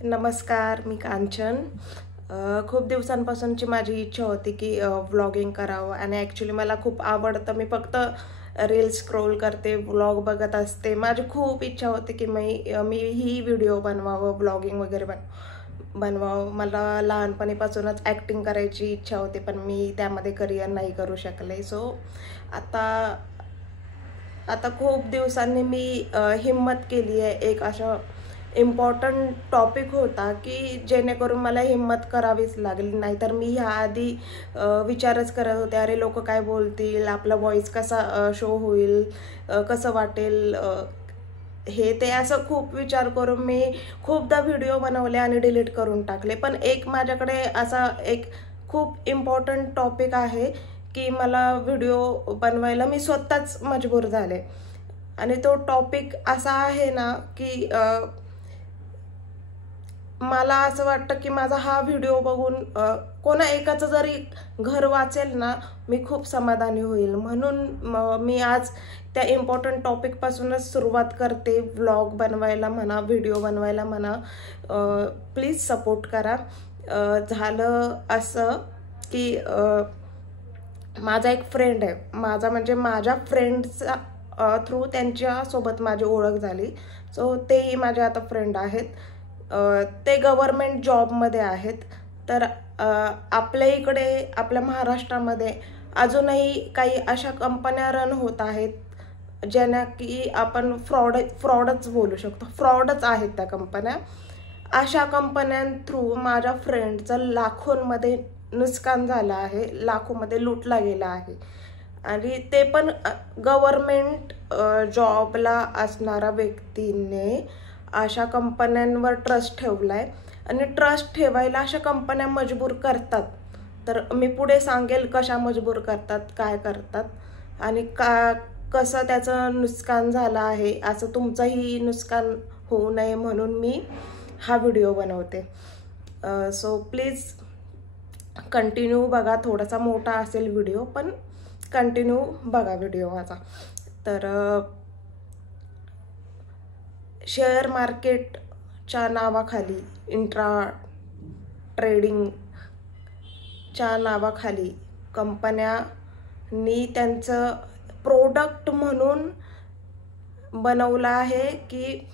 नमस्कार, मी कांचन. खूप दिवसांपासूनची माझी इच्छा होती की व्लॉगिंग करावं आणि ॲक्च्युली मला खूप आवडतं. मी फक्त रील्स स्क्रोल करते, व्लॉग बघत असते. माझी खूप इच्छा होती की मी ही व्हिडिओ बनवावं, व्लॉगिंग वगैरे बनवावं. मला लहानपणीपासूनच ॲक्टिंग करायची इच्छा होती, पण मी त्यामध्ये करिअर नाही करू शकले. सो आता आता खूप दिवसांनी मी हिम्मत केली आहे. एक अशा इम्पॉर्टंट टॉपिक होता की जेणेकरून मला हिम्मत करावीच लागली. नाहीतर मी ह्याआधी विचारच करत होते, अरे लोक काय बोलतील, आपला व्हॉइस कसा शो होईल, कसं वाटेल, हे ते असं खूप विचार करून मी खूपदा व्हिडिओ बनवले आणि डिलीट करून टाकले. पण एक माझ्याकडे असा एक खूप इम्पॉर्टंट टॉपिक आहे की मला व्हिडिओ बनवायला मी स्वतःच मजबूर झाले. आणि तो टॉपिक असा आहे ना की मला असं वाटतं की माझा हा व्हिडिओ बघून कोणा एकाचं जरी घर वाचेल ना, मी खूप समाधानी होईल. म्हणून मी आज त्या इम्पॉर्टंट टॉपिकपासूनच सुरुवात करते. व्लॉग बनवायला म्हणा, व्हिडिओ बनवायला म्हणा, प्लीज सपोर्ट करा. झालं असं की माझा एक फ्रेंड आहे, माझ्या फ्रेंडचा थ्रू त्यांच्यासोबत माझी ओळख झाली. सो तेही माझे आता फ्रेंड आहेत. ते गव्हर्मेंट जॉबमध्ये आहेत. तर आपल्या इकडे, आपल्या महाराष्ट्रामध्ये अजूनही काही अशा कंपन्या रन होत आहेत ज्यांना की आपण फ्रॉडच बोलू शकतो. फ्रॉडच आहेत त्या कंपन्या. अशा कंपन्यांथ्रू माझ्या फ्रेंडचं लाखोंमध्ये नुकसान झालं आहे, लाखोमध्ये लुटला गेला आहे. आणि ते पण गव्हर्मेंट जॉबला असणाऱ्या व्यक्तीने अशा कंपन्यांवर ट्रस्ट ठेवलाय. आणि ट्रस्ट ठेवायला अशा कंपन्या मजबूर करतात. तर मी पुढे सांगेल कशा मजबूर करतात, काय करतात आणि कसं त्याचं नुकसान झालं आहे. असं तुमचंही नुकसान होऊ नये म्हणून मी हा व्हिडिओ बनवते. सो प्लीज कंटिन्यू बघा. थोडासा मोठा असेल व्हिडिओ, पण कंटिन्यू बघा व्हिडिओ माझा. तर शेअर मार्केटच्या नावाखाली, इंट्रा ट्रेडिंगच्या नावाखाली कंपन्यांनी त्यांचं प्रोडक्ट म्हणून बनवलं आहे की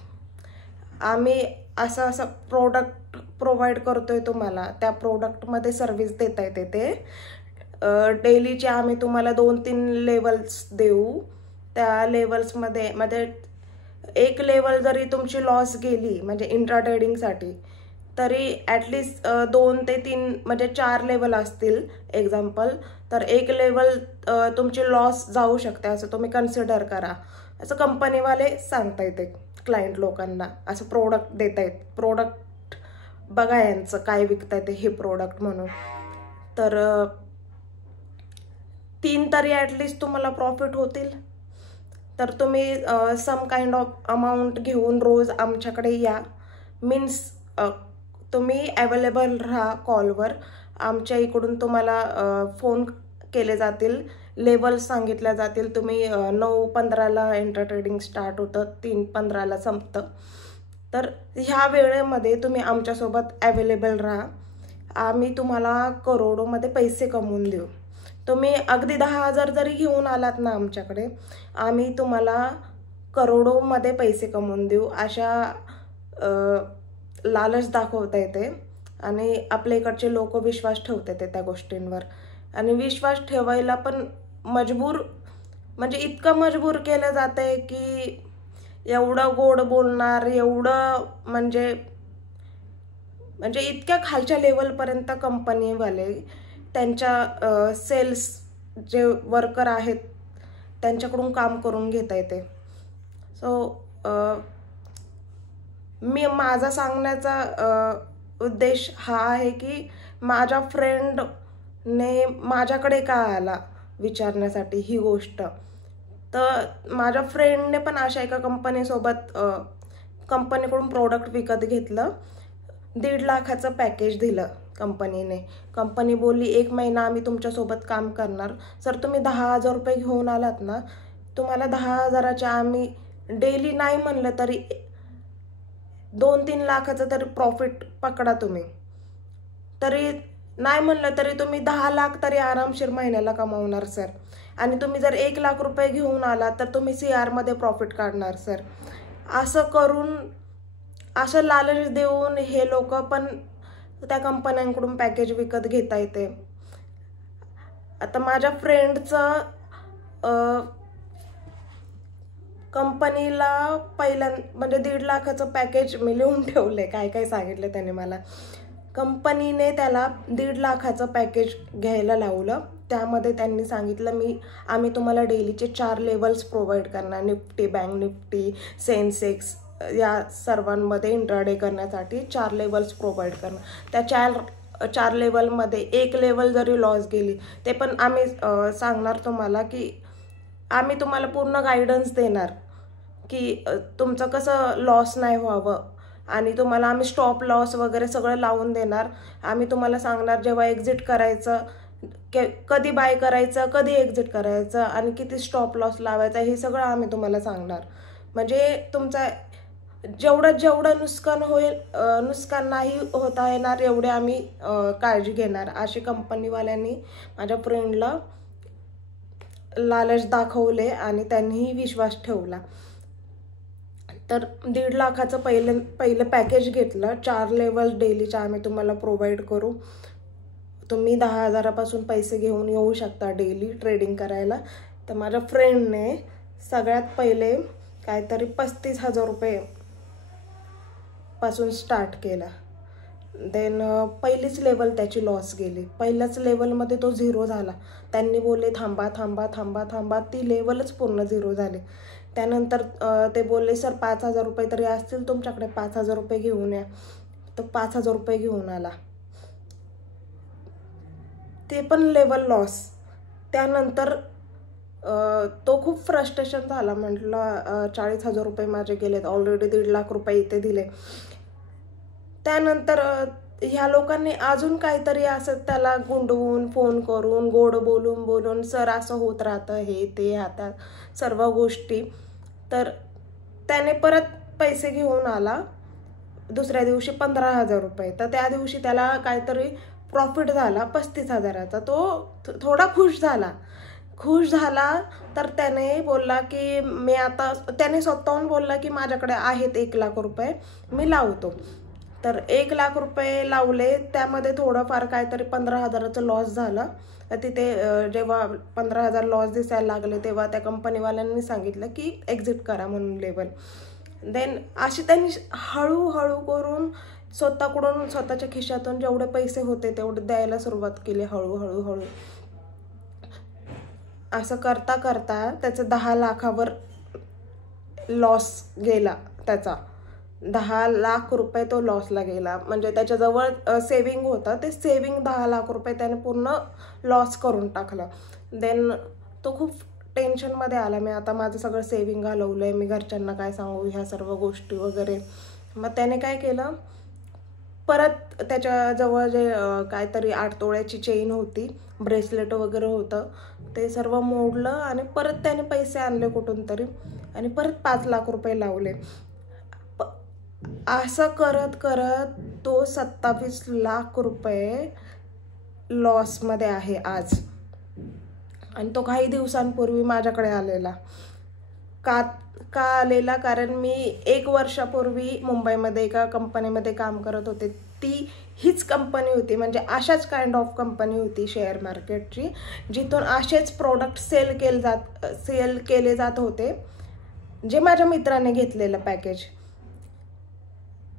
आम्ही असं प्रोडक्ट प्रोव्हाइड करतोय तुम्हाला. त्या प्रोडक्टमध्ये सर्व्हिस देता येते. ते डेलीचे आम्ही तुम्हाला 2-3 लेवल्स देऊ. त्या लेवल्समध्ये म्हणजे एक लेवल जरी तुमची लॉस गेली म्हणजे इंट्रा ट्रेडिंगसाठी, तरी ॲटलिस्ट 2 ते 3 म्हणजे 4 लेवल असतील एक्झाम्पल. तर एक लेवल तुमची लॉस जाऊ शकते, असं तुम्ही कन्सिडर करा. असं कंपनीवाले सांगता येते क्लायंट लोकांना. असं प्रोडक्ट देत आहेत. प्रोडक्ट बघा यांचं काय विकता येते हे प्रोडक्ट म्हणून. तर 3 तरी ॲटलिस्ट तुम्हाला प्रॉफिट होतील. तर तुम्ही सम काइंड ऑफ अमाऊंट घेऊन रोज आमच्याकडे या. मीन्स तुम्ही अवेलेबल राहा कॉलवर. आमच्या इकडून तुम्हाला फोन केले जातील, लेवल्स सांगितल्या जातील. तुम्ही 9:15ला इंट्रा ट्रेडिंग स्टार्ट होतं, 3:15ला संपतं. तर ह्या वेळेमध्ये तुम्ही आमच्यासोबत अवेलेबल राहा. आम्ही तुम्हाला करोडोमध्ये पैसे कमवून देऊ. तुम्ही अगदी 10,000 जरी घेऊन आलात ना आमच्याकडे, आम्ही तुम्हाला करोडोमध्ये पैसे कमवून देऊ. अशा लालच दाखवता येते. आणि आपल्या इकडचे लोक विश्वास ठेवतात त्या गोष्टींवर. आणि विश्वास ठेवायला पण मजबूर, म्हणजे इतकं मजबूर केलं जात आहे की एवढं गोड बोलणार, एवढं म्हणजे इतक्या खालच्या लेवलपर्यंत कंपनीवाले त्यांच्या सेल्स जे वर्कर आहेत त्यांच्याकडून काम करून घेता येते. सो माझा सांगण्याचा उद्देश हा आहे की माझ्या फ्रेंडने माझ्याकडे का आला विचारण्यासाठी ही गोष्ट. तर माझ्या फ्रेंडने पण अशा एका कंपनीकडून प्रोडक्ट विकत घेतलं. 1.5 लाखाचं पॅकेज दिलं कंपनीने. कंपनी बोलली 1 महिना आम्ही तुमच्यासोबत काम करणार. सर तुम्ही 10,000 रुपये घेऊन आलात ना, तुम्हाला 10,000च्या आम्ही डेली नाही म्हणलं तरी 2-3 लाखाचं तरी प्रॉफिट पकडा तुम्ही, तरी नाही म्हणलं तरी तुम्ही 10 लाख तरी आरामशीर महिन्याला कमावणार सर. आणि तुम्ही जर 1 लाख रुपये घेऊन आला तर तुम्ही CR मध्ये प्रॉफिट काढणार सर. असं करून, असं लालच देऊन हे लोक पण त्या कंपन्यांकडून पॅकेज विकत घेता येते. आता माझ्या फ्रेंडचं कंपनीला म्हणजे 1.5 लाखाचं पॅकेज मी लिहून ठेवले, काय काय सांगितलं त्याने मला. कंपनीने त्याला 1.5 लाखाचं पॅकेज घ्यायला लावलं. त्यामध्ये त्यांनी सांगितलं आम्ही तुम्हाला डेलीचे 4 लेवल्स प्रोव्हाइड करणार, निफ्टी, बँक निफ्टी, सेन्सेक्स या सर्वांमध्ये इंट्राडे करण्यासाठी 4 लेवल्स प्रोव्हाइड करणार. त्या 4 लेवलमध्ये 1 लेवल जरी लॉस गेली ते पण आम्ही सांगणार तुम्हाला की आम्ही तुम्हाला पूर्ण गायडन्स देणार की तुमचं कसं लॉस नाही व्हावं, आणि तुम्हाला आम्ही स्टॉप लॉस वगैरे सगळं लावून देणार. आम्ही तुम्हाला सांगणार जेव्हा एक्झिट करायचं, कधी बाय करायचं, कधी एक्झिट करायचं, आणि किती स्टॉप लॉस लावायचा, हे सगळं आम्ही तुम्हाला सांगणार. म्हणजे तुमचा जेवढं नुकसान होईल, नुकसान नाही होता येणार एवढे आम्ही काळजी घेणार. अशी कंपनीवाल्यांनी माझ्या फ्रेंडला लालच दाखवले आणि त्यांनीही विश्वास ठेवला. तर 1.5 लाखाचं पहिलं पॅकेज घेतलं. 4 लेवल डेलीच्या आम्ही तुम्हाला प्रोव्हाइड करू. तुम्ही 10,000पासून पैसे घेऊन येऊ शकता डेली ट्रेडिंग करायला. तर माझ्या फ्रेंडने सगळ्यात पहिले काहीतरी 35,000 रुपये पासून स्टार्ट केला. देन पहिलीच लेवल त्याची लॉस गेली. पहिल्याच लेवलमध्ये तो 0 झाला. त्यांनी बोलले थांबा थांबा थांबा थांबा, ती लेवलच पूर्ण 0 झाली. त्यानंतर ते बोलले सर 5,000 रुपये तरी असतील तुमच्याकडे, 5,000 रुपये घेऊन या. तर 5,000 रुपये घेऊन आला, ते पण लेवल लॉस. त्यानंतर तो खूप फ्रस्ट्रेशन झाला. म्हटलं 40,000 रुपये माझे गेलेत, ऑलरेडी 1.5 लाख रुपये इथे दिले. त्यानंतर ह्या लोकांनी अजून काहीतरी असं त्याला गुंडवून, फोन करून, गोड बोलून सर असं होत राहतं, हे ते आता सर्व गोष्टी. तर त्याने परत पैसे घेऊन आला दुसऱ्या दिवशी 15,000 रुपये. तर त्या दिवशी त्याला काहीतरी प्रॉफिट झाला 35,000चा. तो थोडा खुश झाला. तर त्याने बोलला की त्याने स्वतःहून बोलला की माझ्याकडे आहेत 1 लाख रुपये, मी लावतो. तर 1 लाख रुपये लावले. त्यामध्ये थोडंफार काहीतरी 15,000चं लॉस झालं. तिथे जेव्हा 15,000 लॉस दिसायला लागले तेव्हा त्या कंपनीवाल्यांनी सांगितलं की एक्झिट करा म्हणून लेवल. देन अशी त्यांनी हळूहळू करून स्वतःकडून, स्वतःच्या खिशातून जेवढे पैसे होते तेवढे द्यायला सुरुवात केली हळूहळू. असं करता करता त्याचं 10 लाखावर लॉस गेला. त्याचा 10 लाख रुपये तो लॉसला गेला. म्हणजे त्याच्याजवळ सेविंग होतं, ते सेविंग 10 लाख रुपये त्याने पूर्ण लॉस करून टाकलं. देन तो खूप टेन्शनमध्ये आला. मी आता माझं सगळं सेविंग घालवलं आहे, मी घरच्यांना काय सांगू, ह्या सर्व गोष्टी वगैरे. मग त्याने काय केलं, परत त्याच्याजवळ जे काहीतरी 8 तोळ्याची चेन होती, ब्रेसलेट वगैरे होतं, ते सर्व मोडलं आणि परत त्याने पैसे आणले कुठून तरी आणि परत 5 लाख रुपये लावले. असं करत करत तो 27 लाख रुपये लॉसमध्ये आहे आज. आणि तो काही दिवसांपूर्वी माझ्याकडे आलेला. का आलेला, कारण मी 1 वर्षापूर्वी मुंबईमध्ये एका कंपनीमध्ये काम करत होते. ती हीच कंपनी होती, म्हणजे अशाच काइंड ऑफ कंपनी होती शेअर मार्केटची, जिथून असेच प्रोडक्ट सेल केले जात होते, जे माझ्या मित्राने घेतलेलं पॅकेज.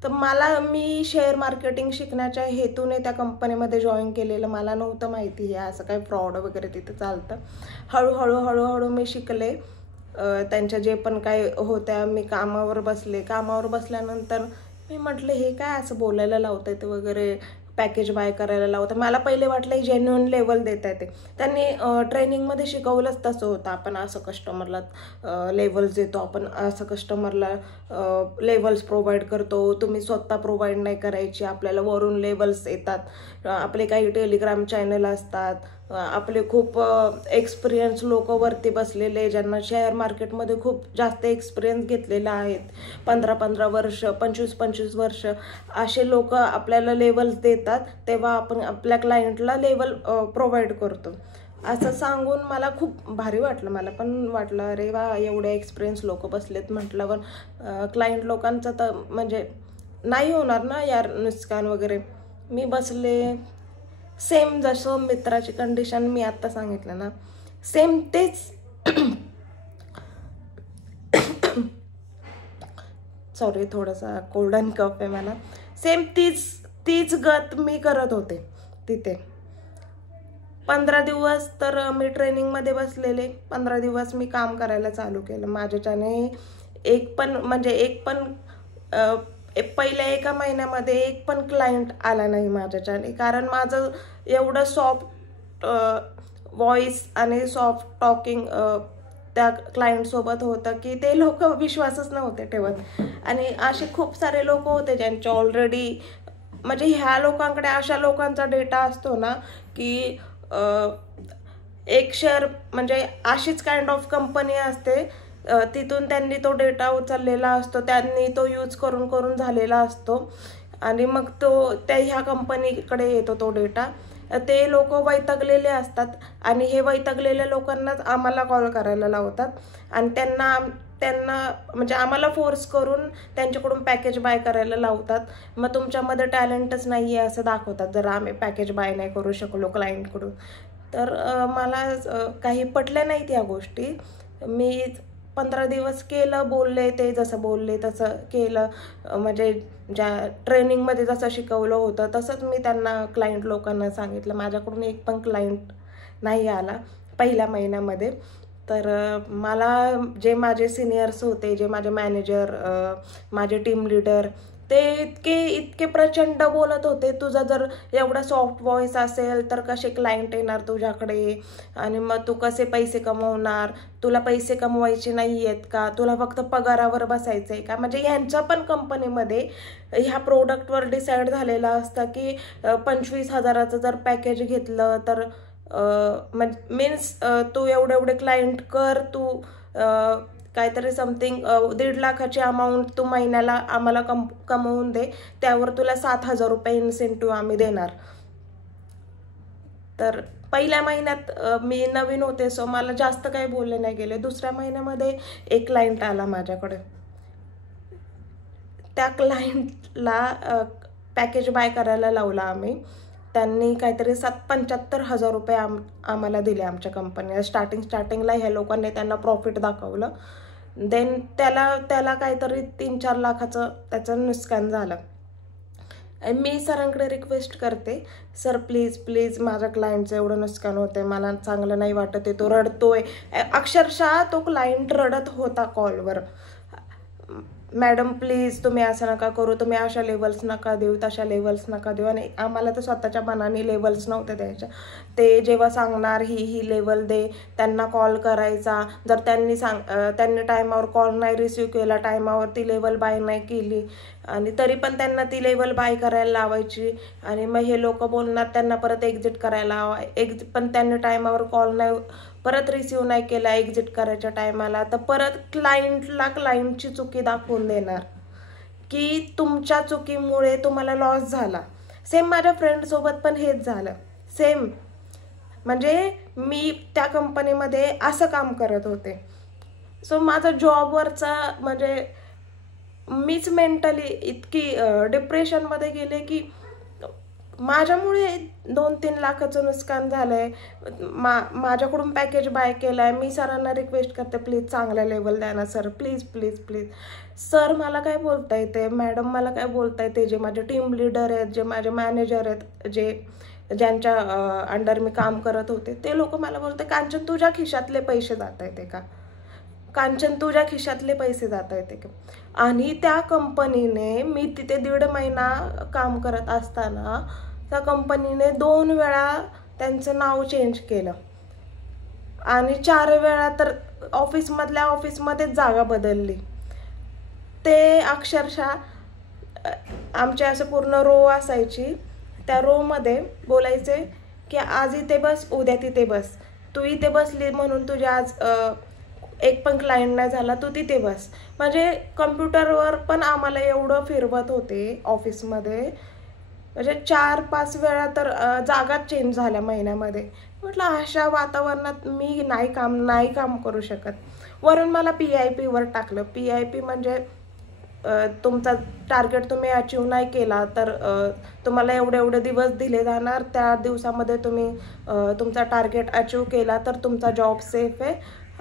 तर मी शेअर मार्केटिंग शिकण्याच्या हेतूने त्या कंपनीमध्ये जॉईन केलेलं. मला नव्हतं माहिती आहे असं काही फ्रॉड वगैरे तिथे चालतं. हळूहळू मी शिकले. त्यांच्या जे पण काय होत्या, मी कामावर बसल्यानंतर मी म्हटलं हे काय असं बोलायला लावतं ते वगैरे, पॅकेज बाय करायला लावतं. मला पहिले वाटलं हे जेन्युइन लेवल देत आहे ते. त्यांनी ट्रेनिंगमध्ये शिकवलंच तसं होतं. आपण असं कस्टमरला लेवल्स देतो, आपण असं कस्टमरला लेवल्स प्रोव्हाइड करतो, तुम्ही स्वतः प्रोव्हाइड नाही करायची, आपल्याला वरून लेवल्स येतात. आपले काही टेलिग्राम चॅनल असतात, आपले खूप एक्सपिरियन्स लोक वरती बसलेले, ज्यांना शेअर मार्केटमध्ये खूप जास्त एक्सपिरियन्स घेतलेला आहेत, 15-15 वर्ष, 25-25 वर्ष, असे लोक आपल्याला लेवल्स देतात, तेव्हा आपण आपल्या क्लायंटला लेवल प्रोव्हाइड करतो. असं सांगून मला खूप भारी वाटलं. मला पण वाटलं अरे वा, एवढे एक्सपिरियन्स लोक बसलेत म्हटल्यावर क्लायंट लोकांचं तर म्हणजे नाही होणार ना यार नुकसान वगैरे. मी बसले, सेम जसं मित्राची कंडिशन मी आत्ता सांगितलं ना, सेम तेच सॉरी, थोडासा कोल्ड अँड कफ आहे मला. सेम तीच गत मी करत होते तिथे. 15 दिवस तर मी ट्रेनिंगमध्ये बसलेले, 15 दिवस मी काम करायला चालू केलं. माझ्याच्याने एक पण पहिल्या एका महिन्यामध्ये एक पण क्लायंट आला नाही माझ्याच्याने, कारण माझं एवढं सॉफ्ट व्हॉइस आणि सॉफ्ट टॉकिंग त्या क्लायंटसोबत होतं की ते लोक विश्वासच नव्हते ठेवत. आणि असे खूप सारे लोक होते ज्यांचे ऑलरेडी म्हणजे ह्या लोकांकडे अशा लोकांचा डेटा असतो ना की एक शेअर म्हणजे अशीच काइंड ऑफ कंपनी असते, तिथून त्यांनी तो डेटा उचललेला असतो, त्यांनी तो यूज करून झालेला असतो आणि मग तो त्या ह्या कंपनीकडे येतो तो डेटा. ते लोक वैतागलेले असतात आणि हे वैतागलेल्या लोकांनाच आम्हाला कॉल करायला लावतात आणि त्यांना म्हणजे आम्हाला फोर्स करून त्यांच्याकडून पॅकेज बाय करायला लावतात. मग तुमच्यामध्ये टॅलेंटच नाही आहे असं दाखवतात जर आम्ही पॅकेज बाय नाही करू शकलो क्लायंटकडून. तर मला काही पटल्या नाहीत या गोष्टी. मी 15 दिवस केलं, बोलले ते जसं बोलले तसं केलं, म्हणजे ज्या ट्रेनिंगमध्ये जसं शिकवलं होतं तसंच मी त्यांना क्लायंट लोकांना सांगितलं. माझ्याकडून एक पण क्लायंट नाही आला पहिल्या महिन्यामध्ये. तर मला जे माझे सिनियर्स होते, जे माझे मॅनेजर, माझे टीम लीडर, ते इतके प्रचंड बोलत होते, तुझा जर एवढा सॉफ्ट व्हॉइस असेल तर कसे क्लायंट येणार तुझ्याकडे आणि मग तू कसे पैसे कमवणार, तुला पैसे कमवायचे नाही आहेत का, तुला फक्त पगारावर बसायचं आहे का. म्हणजे यांच्या पण कंपनीमध्ये ह्या प्रोडक्टवर डिसाईड झालेलं असतं की 25,000चं जर पॅकेज घेतलं तर मीन्स तू एवढे क्लायंट कर, तू काहीतरी समथिंग 1.5 लाखाची अमाऊंट तू महिन्याला आम्हाला कमवून दे, त्यावर तुला 7,000 रुपये इन्सेंटिव्ह आम्ही देणार. तर पहिल्या महिन्यात मी नवीन होते सो मला जास्त काही बोलले नाही गेले. दुसऱ्या महिन्यामध्ये एक क्लायंट आला माझ्याकडे. त्या क्लायंटला पॅकेज बाय करायला लावला आम्ही. त्यांनी काहीतरी 75,000 रुपये आम्हाला दिले आमच्या कंपनीला. स्टार्टिंगला ह्या लोकांनी त्यांना प्रॉफिट दाखवलं. देन त्याला काहीतरी 3-4 लाखाचं त्याचं नुकसान झालं. मी सरांकडे रिक्वेस्ट करते, सर प्लीज माझ्या क्लायंटचं एवढं नुकसान होतंय, मला चांगलं नाही वाटत आहे, तो रडतोय. अक्षरशः तो क्लायंट रडत होता कॉलवर. मॅडम प्लीज तुम्ही असं नका करू, तुम्ही अशा लेवल्स नका देऊ, तशा लेवल्स नका देऊ. आणि आम्हाला तर स्वतःच्या मनाने लेवल्स नव्हते द्यायच्या. ते जेव्हा सांगणार ही लेवल दे, त्यांना कॉल करायचा. जर त्यांनी टायमावर कॉल नाही रिसिव्ह केला, टायमावर ती लेवल बाय नाही केली आणि तरी पण त्यांना ती लेवल बाय करायला लावायची. आणि मग हे लोक बोलणार त्यांना परत एक्झिट करायला लावा. पण त्यांनी टायमावर कॉल नाही परत रिसिव्ह नाही केला एक्झिट करायच्या टायमाला, तर परत क्लायंटची चुकी दाखवून देणार की तुमच्या चुकीमुळे तुम्हाला लॉस झाला. सेम माझ्या फ्रेंडसोबत पण हेच झालं. सेम म्हणजे मी त्या कंपनीमध्ये असं काम करत होते. सो माझा जॉबवरचा म्हणजे मीच मेंटली इतकी डिप्रेशनमध्ये गेले की माझ्यामुळे 2-3 लाखाचं नुकसान झालंय. माझ्याकडून पॅकेज बाय केलाय. मी सरांना रिक्वेस्ट करते प्लीज चांगला लेवल द्या ना सर, प्लीज. सर मला काय बोलता येते, मॅडम मला काय बोलता येते, जे माझे टीम लीडर आहेत, जे माझे मॅनेजर आहेत, ज्यांच्या अंडर मी काम करत होते, ते लोक मला बोलते कांचन तुझ्या खिशातले पैसे जात आहेत का, कांचन तुझ्या खिशातले पैसे जात आहेत का. आणि त्या कंपनीने मी तिथे 1.5 महिना काम करत असताना त्या कंपनीने 2 वेळा त्यांचं नाव चेंज केलं आणि 4 वेळा तर ऑफिसमध्येच जागा बदलली. ते अक्षरशः आमचे असं पूर्ण रो असायची, त्या रोमध्ये बोलायचे की आज इथे बस, उद्या तिथे बस. तू इथे बसली म्हणून तुझ्या आज एक पण क्लायंट नाही झाला, तू तिथे बस. म्हणजे कम्प्युटरवर पण आम्हाला एवढं फिरवत होते ऑफिसमध्ये, म्हणजे 4-5 वेळा तर जागाच चेंज झाल्या महिन्यामध्ये. म्हटलं अशा वातावरणात मी नाही काम करू शकत. वरून मला PIP वर टाकलं. PIP म्हणजे तुमचा टार्गेट तुम्ही अचीव नाही केला तर तुम्हाला एवढे दिवस दिले जाणार. त्या दिवसामध्ये तुम्ही तुमचा टार्गेट अचीव केला तर तुमचा जॉब सेफ आहे,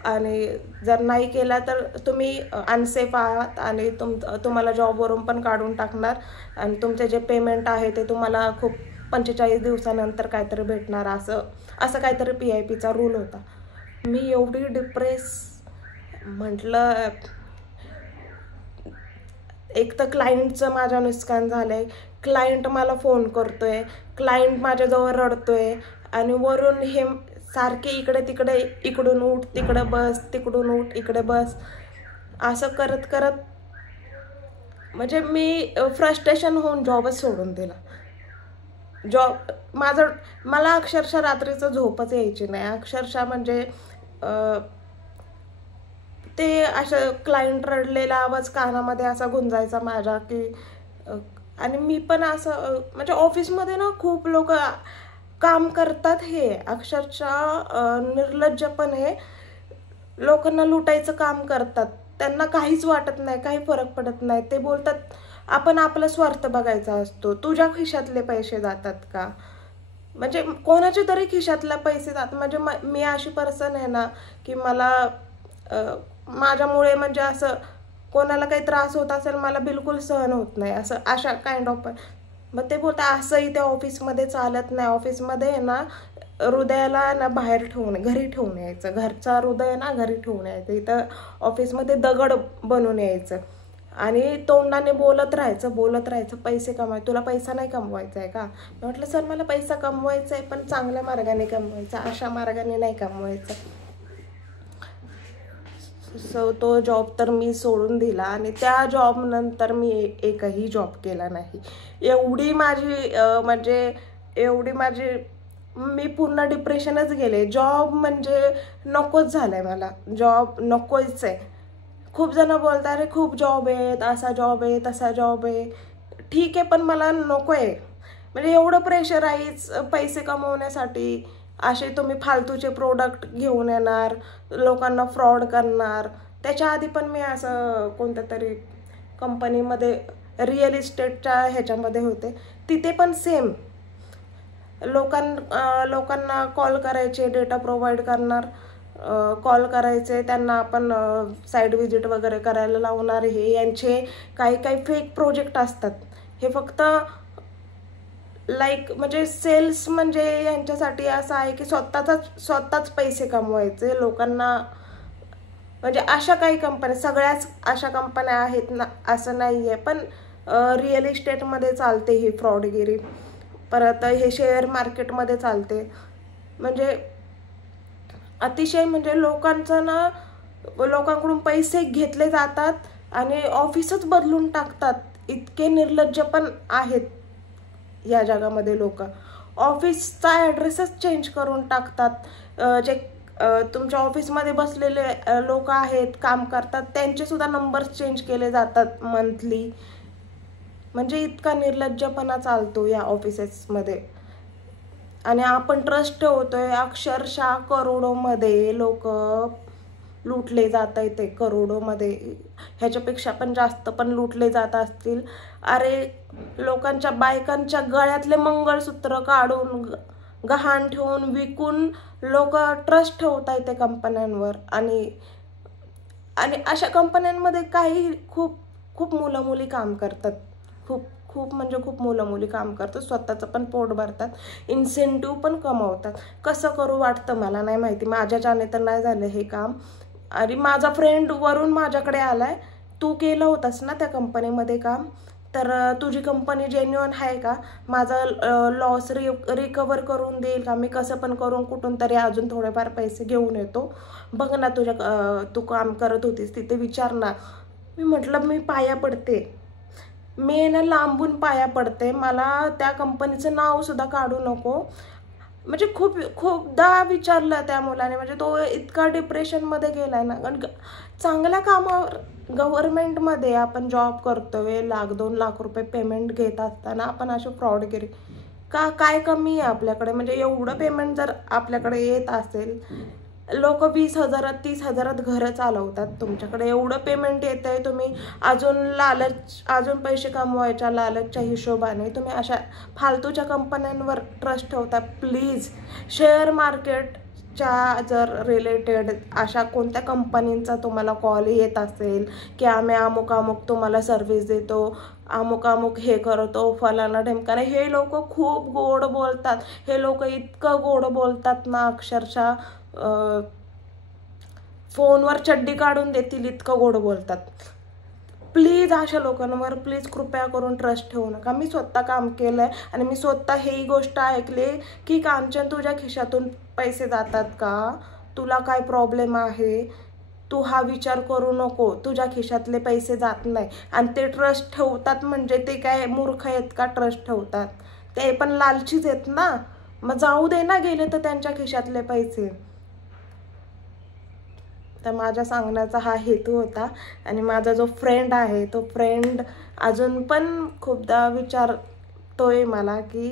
आणि जर नाही केला तर तुम्ही अनसेफ आहात आणि तुम्हाला जॉबवरून पण काढून टाकणार, आणि तुमचे जे पेमेंट आहे ते तुम्हाला खूप 45 दिवसानंतर काहीतरी भेटणार, असं काहीतरी PIPचा रूल होता. मी एवढी डिप्रेस, म्हटलं एक तर क्लायंटचं माझ्या नुकसान झालंय, क्लायंट मला फोन करतोय, क्लायंट माझ्याजवळ रडतोय, आणि वरून हे सारखे इकडे तिकडे, इकडून उठ तिकडे बस, तिकडून उठ इकडे बस, असं करत करत म्हणजे मी फ्रस्ट्रेशन होऊन जॉबच सोडून दिला. मला अक्षरशः रात्रीचं झोपच यायची नाही. अक्षरशः म्हणजे ते असं क्लायंट रडलेला आवाज कानामध्ये असा गुंजायचा माझ्या, की आणि मी पण असं म्हणजे ऑफिसमध्ये ना खूप लोक काम करतात, हे अक्षरशः निर्लज्जपणे लोकांना लुटायचं काम करतात. त्यांना काहीच वाटत नाही, काही फरक पडत नाही. ते बोलतात आपण आपला स्वार्थ बघायचा असतो. तुझ्या खिशातले पैसे जातात का? म्हणजे कोणाचे तरी खिशातले पैसे जातात. म्हणजे मी अशी पर्सन आहे ना की मला माझ्यामुळे म्हणजे असं कोणाला काही त्रास होत असेल मला बिलकुल सहन होत नाही, अशा काइंड ऑफ. मग ते बोलतात असं इथे ऑफिसमध्ये चालत नाही. ऑफिसमध्ये ना हृदयाला ना बाहेर घरी ठेवून यायचं. घरचा हृदय ना घरी ठेवून यायचं. इथं ऑफिसमध्ये दगड बनवून यायचं आणि तोंडाने बोलत राहायचं पैसे कमाय. तुला पैसा नाही कमवायचा आहे का? म्हटलं सर मला पैसा कमवायचा आहे, पण चांगल्या मार्गाने कमवायचा, अशा मार्गाने नाही कमवायचा. तो जॉब तर मी सोडून दिला, आणि त्या जॉब नंतर मी एकही जॉब केला नाही. एवढी माझी मी पूर्ण डिप्रेशनच गेले. जॉब म्हणजे नकोच झालंय मला, जॉब नकोच आहे. खूप जण बोलतात अरे खूप जॉब आहेत, असा जॉब आहे तसा जॉब आहे. ठीक आहे, पण मला नको आहे. म्हणजे एवढं प्रेशराईज पैसे कमवण्यासाठी असे तुम्ही फालतूचे प्रोडक्ट घेऊन येणार, लोकांना फ्रॉड करणार. त्याच्या आधी पण मी असं कोणत्या तरी कंपनीमध्ये रिअल इस्टेटच्या ह्याच्यामध्ये होते. तिथे पण सेम लोकांना कॉल करायचे, डेटा प्रोव्हाइड करणार, कॉल करायचे त्यांना, आपण साईड व्हिजिट वगैरे करायला लावणार. हे यांचे काही फेक प्रोजेक्ट असतात. हे फक्त म्हणजे सेल्स म्हणजे यांच्यासाठी असं आहे की स्वतःच पैसे कमवायचे लोकांना. म्हणजे अशा काही कंपन्या, सगळ्याच अशा कंपन्या आहेत ना असं नाही आहे, पण रिअल इस्टेटमध्ये चालते ही फ्रॉडगिरी. परत हे शेअर मार्केटमध्ये चालते. म्हणजे अतिशय म्हणजे लोकांकडून पैसे घेतले जातात आणि ऑफिसच बदलून टाकतात. इतके निर्लज्ज पण आहेत या जगामध्ये लोक. ऑफिसचा ॲड्रेसच चेंज करून टाकतात. जे तुमच्या ऑफिसमध्ये बसलेले लोक आहेत, काम करतात, त्यांचे सुद्धा नंबर्स चेंज केले जातात मंथली. म्हणजे इतका निर्लज्जपणा चालतो या ऑफिसेसमध्ये. आणि आपण ट्रस्ट ठेवतोय. अक्षरशः करोडोमध्ये लोक लुटले जात आहेत. ते करोडोमध्ये, ह्याच्यापेक्षा पण जास्त पण लुटले जात असतील. अरे लोकांच्या बायकांच्या गळ्यातले मंगळसूत्र काढून गहाण ठेवून विकून लोक ट्रस्ट ठेवत आहेत त्या कंपन्यांवर. आणि अशा कंपन्यांमध्ये काही खूप मुलं मुली काम करतात. खूप म्हणजे खूप मुलं मुली काम करतात, स्वतःचं पण पोट भरतात, इन्सेंटिव्ह पण कमवतात. कसं करू वाटतं मला नाही माहिती. माझ्याच्याने तर नाही झालं हे काम. आणि माझा फ्रेंड वरून माझ्याकडे आलाय, तू केलं होतंस ना त्या कंपनीमध्ये काम, तर तुझी कंपनी जेन्युइन आहे का? माझा लॉस रिकवर करून देईल का? मी कसं पण करून कुठून तरी अजून थोडेफार पैसे घेऊन येतो. बघ ना तू काम करत होतीस तिथे, विचार ना. मी म्हटलं मी पाया पडते, मी ना लांबून पाया पडते, मला त्या कंपनीचं नाव सुद्धा काढू नको. म्हणजे खूपदा विचारलं त्या मुलाने, म्हणजे तो इतका डिप्रेशनमध्ये गेलाय ना. कारण चांगल्या कामावर गव्हर्नमेंटमध्ये आपण जॉब करतोय, 1,00,000-2,00,000 रुपये पेमेंट घेत असताना आपण अशी फ्रॉडगिरी काय कमी आहे आपल्याकडे? म्हणजे एवढं पेमेंट जर आपल्याकडे येत असेल, लोक 20,000 30,000 घरं चालवतात, तुमच्याकडे एवढं पेमेंट येत आहे, तुम्ही अजून पैसे कमवायच्या लालचच्या हिशोबाने तुम्ही अशा फालतूच्या कंपन्यांवर ट्रस्ट ठेवता. प्लीज शेअर मार्केटच्या जर रिलेटेड अशा कोणत्या कंपनींचा तुम्हाला कॉल येत असेल की आम्ही अमुक तुम्हाला सर्व्हिस देतो, अमुक हे करतो, फलाना ढेमकाने, हे लोक खूप गोड बोलतात. हे लोक इतकं गोड बोलतात ना, अक्षरशः फोनवर चड्डी काढून देतील, इतकं गोड बोलतात. प्लीज अशा लोकांवर प्लीज कृपया करून ट्रस्ट ठेवू नका. मी स्वतः काम केलंय आणि मी स्वतः ही गोष्ट ऐकली की कांचन, तुझ्या खिशातून पैसे जातात का? तुला काय प्रॉब्लेम आहे? तू हा विचार करू नको, तुझ्या खिशातले पैसे जात नाही. आणि ते ट्रस्ट ठेवतात म्हणजे ते काय मूर्ख आहेत का ट्रस्ट ठेवतात? ते पण लालचीच आहेत ना. मग जाऊ दे ना, गेले तर त्यांच्या खिशातले पैसे. तर माझ्या सांगण्याचा हा हेतू होता. आणि माझा जो फ्रेंड आहे तो फ्रेंड अजून पण खूपदा विचारतोय मला की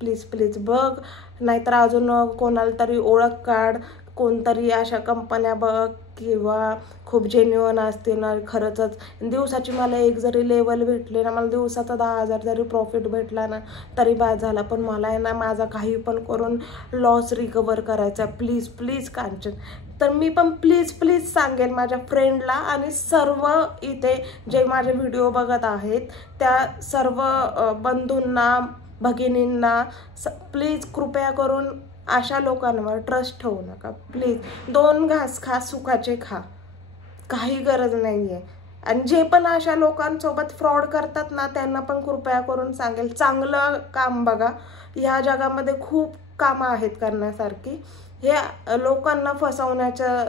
प्लीज बघ, नाहीतर अजून कोणाला तरी ओळख काढ, कोणतरी अशा कंपन्या बघ किंवा खूप जेन्युअन असते ना. खरंच दिवसाची मला एक जरी लेवल भेटली ना, मला दिवसाचा 10,000 जरी प्रॉफिट भेटला ना तरी बाद झाला. पण मला आहे ना माझा काही पण करून लॉस रिकवर करायचा. प्लीज कांचन. तर मी पण प्लीज सांगेन माझ्या फ्रेंडला आणि सर्व इथे जे माझे व्हिडिओ बघत आहेत त्या सर्व बंधूंना, भगिनींना, प्लीज कृपया करून अशा लोकांवर ट्रस्ट ठेवू नका. प्लीज 2 घास खा, सुखाचे खा, काही गरज नाही आहे. आणि जे पण अशा लोकांसोबत फ्रॉड करतात ना त्यांना पण कृपया करून सांगेल, चांगलं काम बघा. ह्या जगामध्ये खूप कामं आहेत करण्यासारखी. हे लोकांना फसवण्याचं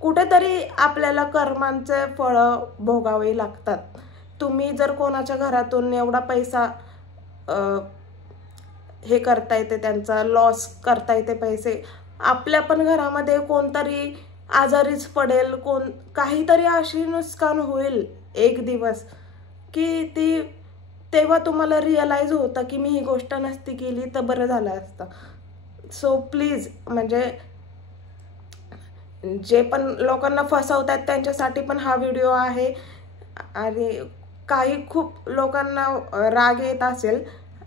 कुठेतरी आपल्याला कर्मांचे फळं भोगावे लागतात. तुम्ही जर कोणाच्या घरातून एवढा पैसा हे करता येते, त्यांचा लॉस करता येते पैसे, आपल्या पण घरामध्ये कोणतरी आजारीच पडेल, काहीतरी अशी नुकसान होईल एक दिवस की तेव्हा तुम्हाला रिअलाइज होतं की मी ही गोष्ट नसती केली तर बरं झालं असतं. सो प्लीज, म्हणजे जे पण लोकांना फसवतात त्यांच्यासाठी पण हा व्हिडिओ आहे. आणि काही खूप लोकांना राग येत असेल,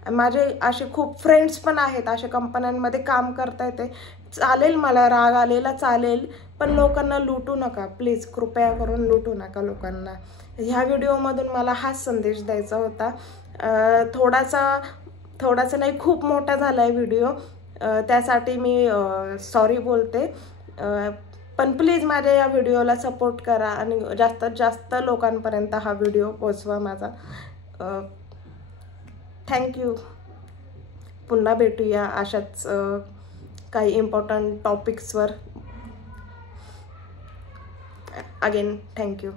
माझे असे खूप फ्रेंड्स पण आहेत अशा कंपन्यांमध्ये काम करता येते, चालेल, मला राग आलेला चालेल, पण लोकांना लुटू नका. प्लीज कृपया करून लुटू नका लोकांना. ह्या व्हिडिओमधून मला हाच संदेश द्यायचा होता. थोडासा नाही, खूप मोठा झाला आहे व्हिडिओ, त्यासाठी मी सॉरी बोलते. पण प्लीज माझ्या या व्हिडिओला सपोर्ट करा आणि जास्तीत जास्त लोकांपर्यंत हा व्हिडिओ पोचवा माझा. थँक्यू. पुन्हा भेटूया अशाच काही इम्पॉर्टंट टॉपिक्सवर. Again thank you.